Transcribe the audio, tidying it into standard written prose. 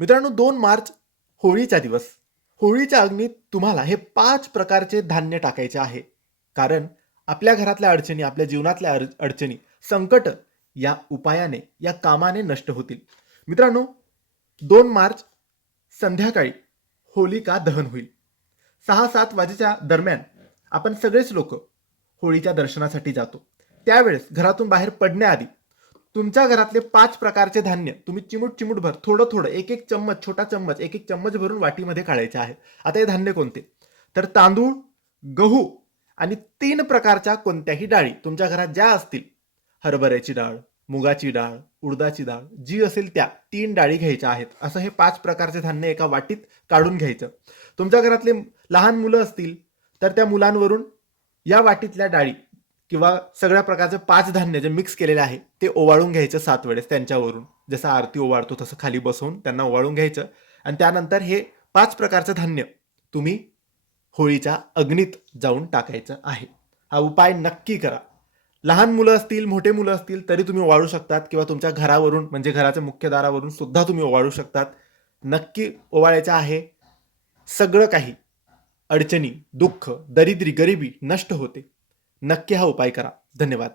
मित्रांनो, 2 मार्च होळीचा दिवस. होळीच्या अग्नीत तुम्हाला हे 5 प्रकारचे धान्य टाकायचे आहे. कारण आपल्या घरातल्या अडचणी, आपल्या जीवनातल्या अडचणी, संकट या उपायाने, या कामाने नष्ट होतील. मित्रांनो, 2 मार्च संध्याकाळी होलिका दहन होईल. 6-7 वाजेच्या दरम्यान आपण सगळेच लोक होळीच्या दर्शनासाठी जातो. त्यावेळेस घरातून बाहेर पडण्याआधी तुमच्या घरातले 5 प्रकारचे धान्य तुम्ही चिमूट थोडं थोडं, एक एक चम्मच, छोटा चम्मच, एक एक चम्मच भरून वाटीमध्ये काढायचे आहे. आता हे धान्य कोणते? तर तांदूळ, गहू आणि 3 प्रकारच्या कोणत्याही डाळी तुमच्या घरात ज्या असतील, हरभऱ्याची डाळ, मुगाची डाळ, उडदाची डाळ, जी असेल त्या 3 डाळी घ्यायच्या आहेत. असं हे 5 प्रकारचे धान्य एका वाटीत काढून घ्यायचं. तुमच्या घरातले लहान मुलं असतील तर त्या मुलांवरून या वाटीतल्या डाळी किंवा सगळ्या प्रकारचे 5 धान्य जे मिक्स केलेले आहे ते ओवाळून घ्यायचं 7 वेळेस त्यांच्यावरून. जसं आरती ओवाळतो तसं खाली बसवून त्यांना ओवाळून घ्यायचं. आणि त्यानंतर हे 5 प्रकारचं धान्य तुम्ही होळीच्या अग्नीत जाऊन टाकायचं आहे. हा उपाय नक्की करा. लहान मुलं असतील, मोठे मुलं असतील तरी तुम्ही ओवाळू शकतात, किंवा तुमच्या घरावरून म्हणजे घराच्या मुख्य दारावरून सुद्धा तुम्ही ओवाळू शकतात. नक्की ओवाळायचं आहे. सगळं काही अडचणी, दुःख, दरिद्री, गरिबी नष्ट होते. नक्की हा उपाय करा. धन्यवाद.